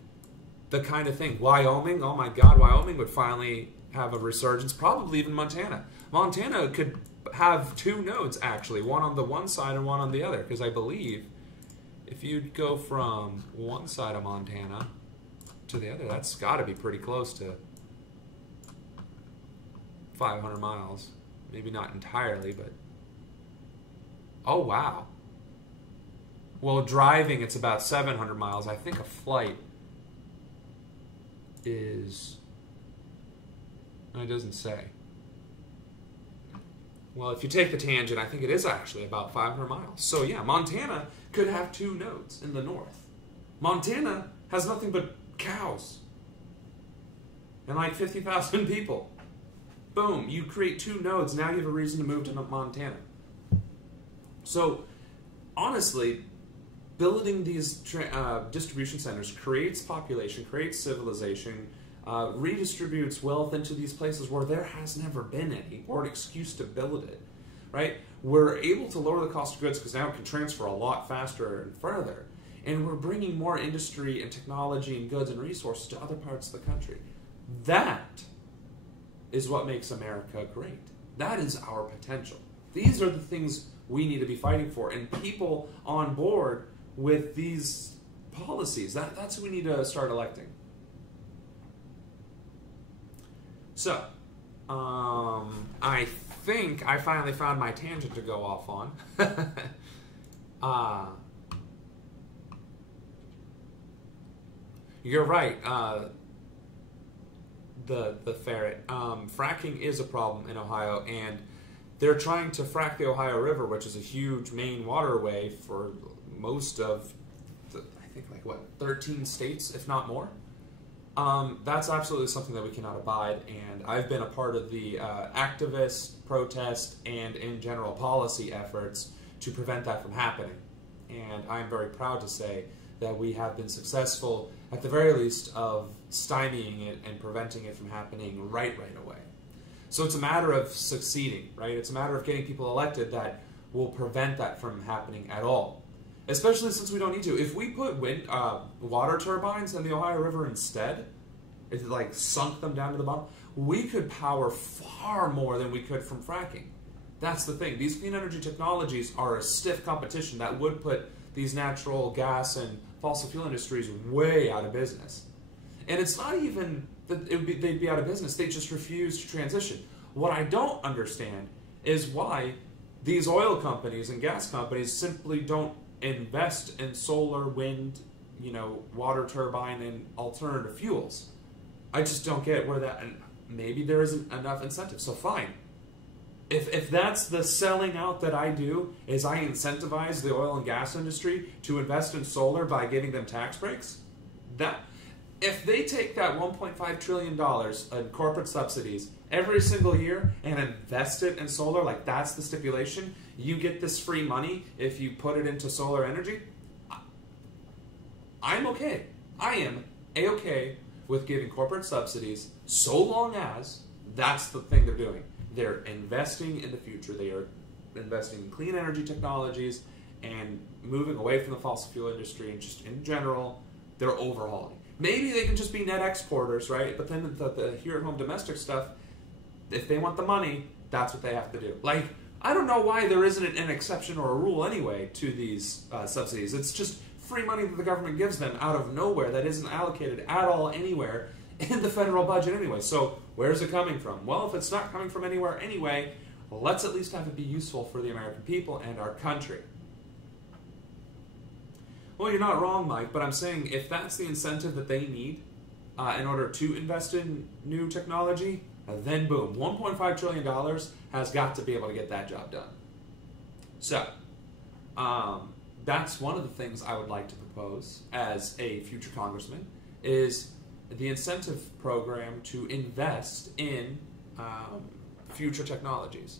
the kind of thing. Wyoming, oh my God, Wyoming would finally have a resurgence, probably even Montana. Montana could have 2 nodes, actually, one on the one side and one on the other, because I believe if you'd go from one side of Montana to the other, that's got to be pretty close to 500 miles. Maybe not entirely, but... Oh, wow. Well, driving, it's about 700 miles. I think a flight is It doesn't say. Well, if you take the tangent, I think it is actually about 500 miles. So yeah, Montana could have 2 nodes in the north. Montana has nothing but cows and like 50,000 people. Boom, you create 2 nodes, now you have a reason to move to Montana. So, honestly, building these distribution centers creates population, creates civilization, redistributes wealth into these places where there has never been any, or an excuse to build it, right? We're able to lower the cost of goods because now it can transfer a lot faster and further. And we're bringing more industry and technology and goods and resources to other parts of the country. That is what makes America great. That is our potential. These are the things we need to be fighting for. And people on board with these policies, that's who we need to start electing. So, I think I finally found my tangent to go off on. You're right. The ferret. Fracking is a problem in Ohio, and they're trying to frack the Ohio River, which is a huge main waterway for most of, I think, like, what, 13 states, if not more? That's absolutely something that we cannot abide, and I've been a part of the activist, protest, and in general policy efforts to prevent that from happening. And I'm very proud to say that we have been successful, at the very least, of stymieing it and preventing it from happening right away. So it's a matter of succeeding, right? It's a matter of getting people elected that will prevent that from happening at all. Especially since we don't need to. If we put water turbines in the Ohio River instead, if it like sunk them down to the bottom, we could power far more than we could from fracking. That's the thing. These clean energy technologies are a stiff competition that would put these natural gas and fossil fuel industries way out of business. And it's not even that they'd be out of business, they just refuse to transition. What I don't understand is why these oil companies and gas companies simply don't invest in solar, wind, water turbine, and alternative fuels. I just don't get where that, and maybe there isn't enough incentive, so fine. If that's the selling out that I do, is I incentivize the oil and gas industry to invest in solar by giving them tax breaks, if they take that $1.5 trillion in corporate subsidies every single year and invest it in solar, like that's the stipulation, you get this free money if you put it into solar energy, I'm okay. I am A-okay with giving corporate subsidies so long as that's the thing they're doing. They're investing in the future. They are investing in clean energy technologies and moving away from the fossil fuel industry, and just in general, they're overhauling. Maybe they can just be net exporters, right? But then the here-at-home domestic stuff, if they want the money, that's what they have to do. Like, I don't know why there isn't an exception or a rule anyway to these subsidies. It's just free money that the government gives them out of nowhere that isn't allocated at all anywhere in the federal budget anyway. So where's it coming from? Well, if it's not coming from anywhere anyway, let's at least have it be useful for the American people and our country. Well, you're not wrong, Mike, but I'm saying if that's the incentive that they need in order to invest in new technology, then boom, $1.5 trillion has got to be able to get that job done. So, that's one of the things I would like to propose as a future congressman, is the incentive program to invest in future technologies.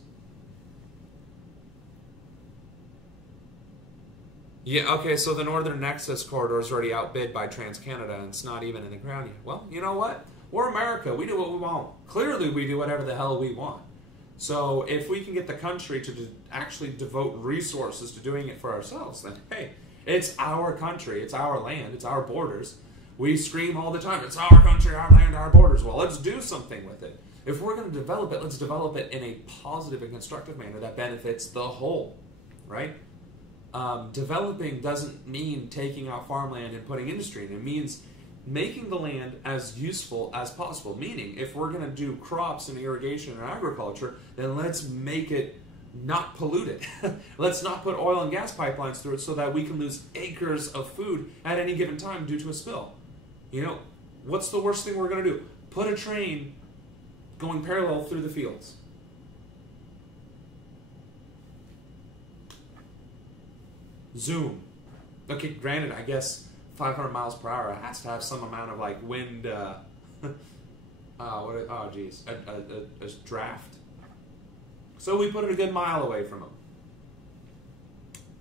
Yeah, okay, so the Northern Nexus corridor is already outbid by TransCanada, and it's not even in the ground yet. Well, you know what? We're America. We do what we want. Clearly, we do whatever the hell we want. So if we can get the country to actually devote resources to doing it for ourselves, then hey, it's our country, it's our land, it's our borders. We scream all the time, it's our country, our land, our borders. Well, let's do something with it. If we're going to develop it, let's develop it in a positive and constructive manner that benefits the whole, right? Developing doesn't mean taking out farmland and putting industry in. It means making the land as useful as possible. Meaning, if we're going to do crops and irrigation and agriculture, then let's make it not polluted. Let's not put oil and gas pipelines through it so that we can lose acres of food at any given time due to a spill. You know, what's the worst thing we're going to do? Put a train going parallel through the fields. Zoom. Okay, granted, I guess 500 miles per hour has to have some amount of like wind, a draft. So we put it a good mile away from them,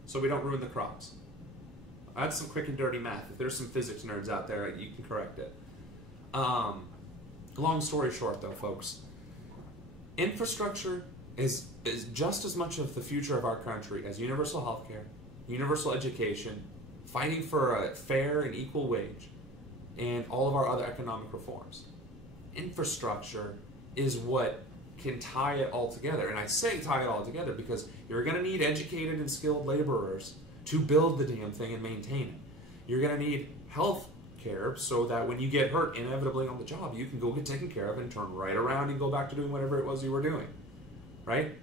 so we don't ruin the crops. That's some quick and dirty math. If there's some physics nerds out there, you can correct it. Long story short, though, folks, infrastructure is just as much of the future of our country as universal health care, universal education, fighting for a fair and equal wage, and all of our other economic reforms. Infrastructure is what can tie it all together. And I say tie it all together because you're going to need educated and skilled laborers to build the damn thing and maintain it. You're going to need health care so that when you get hurt inevitably on the job, you can go get taken care of and turn right around and go back to doing whatever it was you were doing. Right?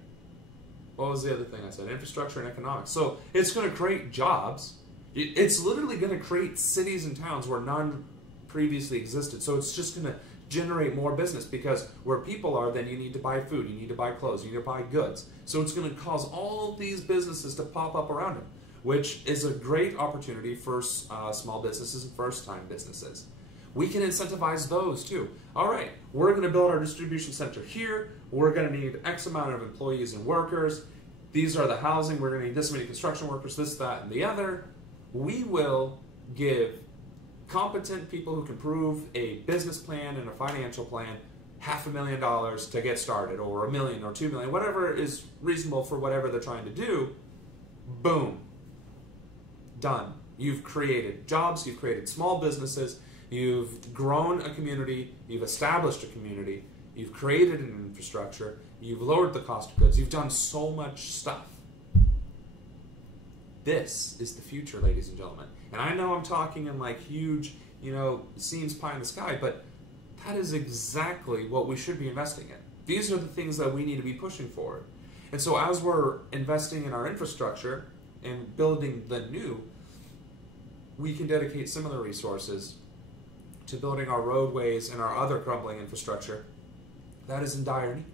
What was the other thing I said? Infrastructure and economics. So it's going to create jobs. It's literally going to create cities and towns where none previously existed. So it's just going to generate more business, because where people are, then you need to buy food, you need to buy clothes, you need to buy goods. So it's going to cause all these businesses to pop up around them, which is a great opportunity for small businesses and first-time businesses. We can incentivize those too. All right, we're going to build our distribution center here. We're going to need X amount of employees and workers. These are the housing. We're going to need this many construction workers, this, that, and the other. We will give competent people who can prove a business plan and a financial plan $500,000 to get started, or $1 million or $2 million, whatever is reasonable for whatever they're trying to do. Boom. Done. You've created jobs, you've created small businesses, you've grown a community, you've established a community, you've created an infrastructure, you've lowered the cost of goods, you've done so much stuff. This is the future, ladies and gentlemen. And I know I'm talking in like huge, seems pie in the sky, but that is exactly what we should be investing in. These are the things that we need to be pushing forward. And so as we're investing in our infrastructure and building the new, we can dedicate similar resources to building our roadways and our other crumbling infrastructure that is in dire need.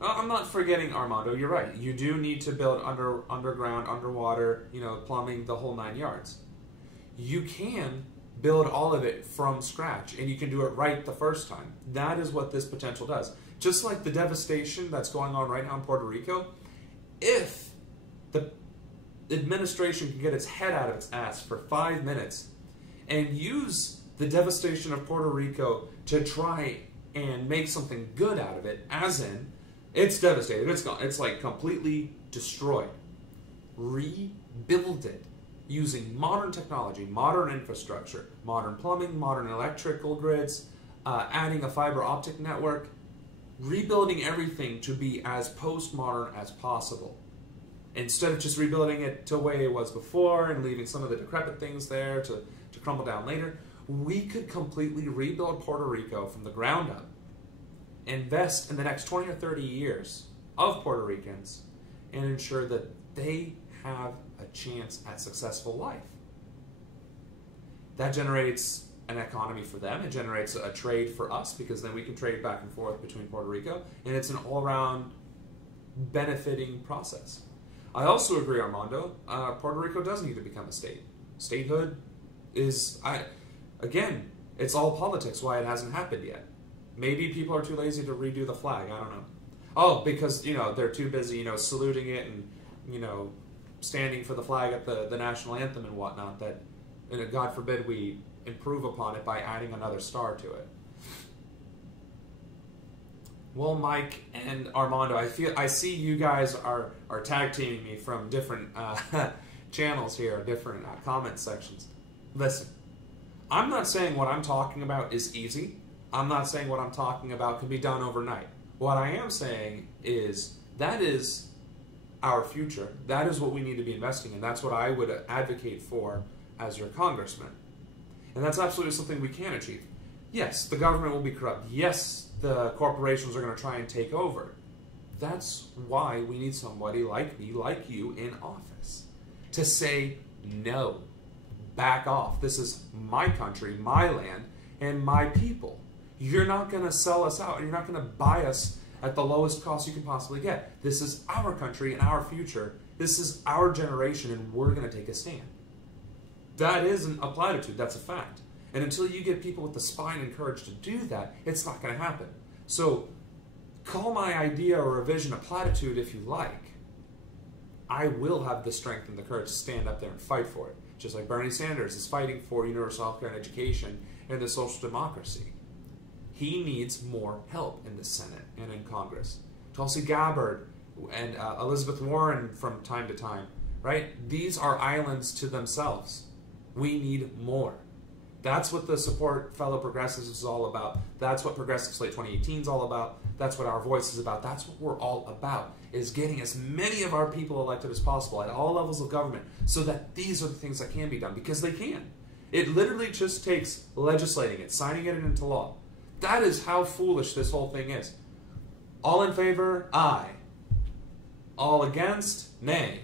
I'm not forgetting, Armando, you're right. You do need to build underground, underwater, plumbing, the whole 9 yards. You can build all of it from scratch, and you can do it right the first time. That is what this potential does. Just like the devastation that's going on right now in Puerto Rico, if the administration can get its head out of its ass for 5 minutes and use the devastation of Puerto Rico to try and make something good out of it, as in, it's devastated, it's gone, it's like completely destroyed. Rebuild it using modern technology, modern infrastructure, modern plumbing, modern electrical grids, adding a fiber optic network, rebuilding everything to be as postmodern as possible. Instead of just rebuilding it to the way it was before and leaving some of the decrepit things there to crumble down later, we could completely rebuild Puerto Rico from the ground up. Invest in the next 20 or 30 years of Puerto Ricans and ensure that they have a chance at successful life. That generates an economy for them. It generates a trade for us, because then we can trade back and forth between Puerto Rico, and it's an all-around benefiting process. I also agree, Armando, Puerto Rico does need to become a state. Statehood is, again, it's all politics why it hasn't happened yet. Maybe people are too lazy to redo the flag. I don't know. Oh, because, they're too busy, saluting it and, standing for the flag at the national anthem and whatnot, that, God forbid, we improve upon it by adding another star to it. Well, Mike and Armando, I see you guys are tag teaming me from different channels here, different comment sections. Listen, I'm not saying what I'm talking about is easy. I'm not saying what I'm talking about can be done overnight. What I am saying is that is our future. That is what we need to be investing in. That's what I would advocate for as your congressman. And that's absolutely something we can achieve. Yes, the government will be corrupt. Yes, the corporations are going to try and take over. That's why we need somebody like me, like you, in office to say no. back off. This is my country, my land, and my people. You're not going to sell us out. You're not going to buy us at the lowest cost you can possibly get. This is our country and our future. This is our generation, and we're going to take a stand. That isn't a platitude. That's a fact. And until you get people with the spine and courage to do that, it's not going to happen. So call my idea or a vision a platitude if you like. I will have the strength and the courage to stand up there and fight for it. Just like Bernie Sanders is fighting for universal health care and education and the social democracy. He needs more help in the Senate and in Congress. Tulsi Gabbard and Elizabeth Warren from time to time, right? These are islands to themselves. We need more. That's what the Support Fellow Progressives is all about. That's what Progressive Slate 2018 is all about. That's what our voice is about. That's what we're all about, is getting as many of our people elected as possible at all levels of government so that these are the things that can be done, because they can. It literally just takes legislating it, signing it into law. That is how foolish this whole thing is. All in favor, aye. All against, nay.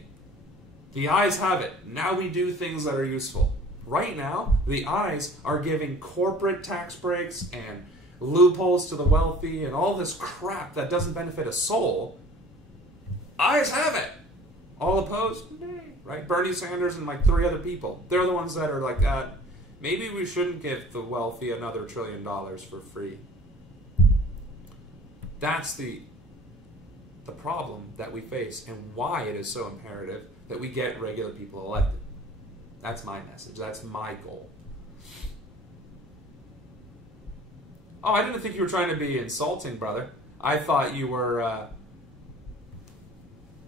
The ayes have it. Now we do things that are useful. Right now, the ayes are giving corporate tax breaks and loopholes to the wealthy and all this crap that doesn't benefit a soul. Ayes have it. All opposed? Nay. Right? Bernie Sanders and like 3 other people. They're the ones that are like, maybe we shouldn't give the wealthy another $1 trillion for free. That's the problem that we face, and why it is so imperative that we get regular people elected. That's my message. That's my goal. Oh, I didn't think you were trying to be insulting, brother. I thought you were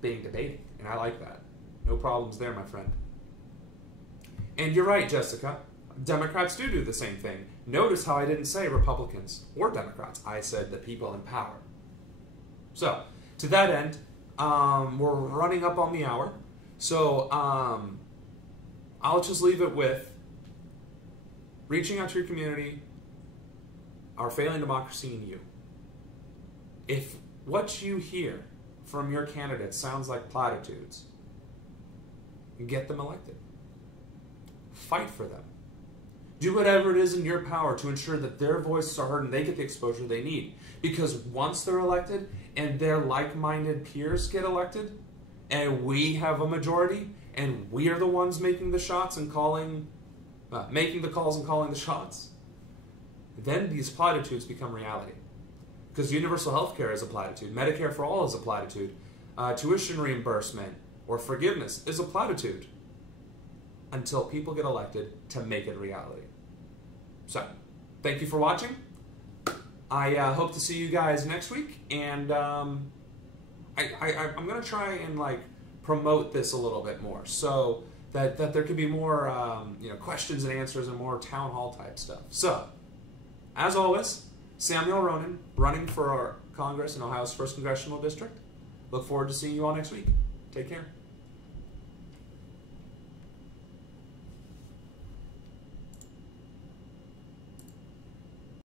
being debating, and I like that. No problems there, my friend. And you're right, Jessica. Democrats do the same thing. Notice how I didn't say Republicans or Democrats. I said the people in power. So, to that end, we're running up on the hour. So, I'll just leave it with reaching out to your community, our failing democracy, and you. If what you hear from your candidates sounds like platitudes, get them elected. Fight for them. Do whatever it is in your power to ensure that their voices are heard and they get the exposure they need. Because once they're elected and their like-minded peers get elected, and we have a majority, and we are the ones making the shots and making the calls and calling the shots, then these platitudes become reality. Because universal health care is a platitude, Medicare for all is a platitude, tuition reimbursement or forgiveness is a platitude, until people get elected to make it reality. So, thank you for watching. I hope to see you guys next week, and I'm going to try and promote this a little bit more, so that there could be more questions and answers and more town hall type stuff. So, as always, Samuel Ronan, running for our Congress in Ohio's 1st Congressional District. Look forward to seeing you all next week. Take care.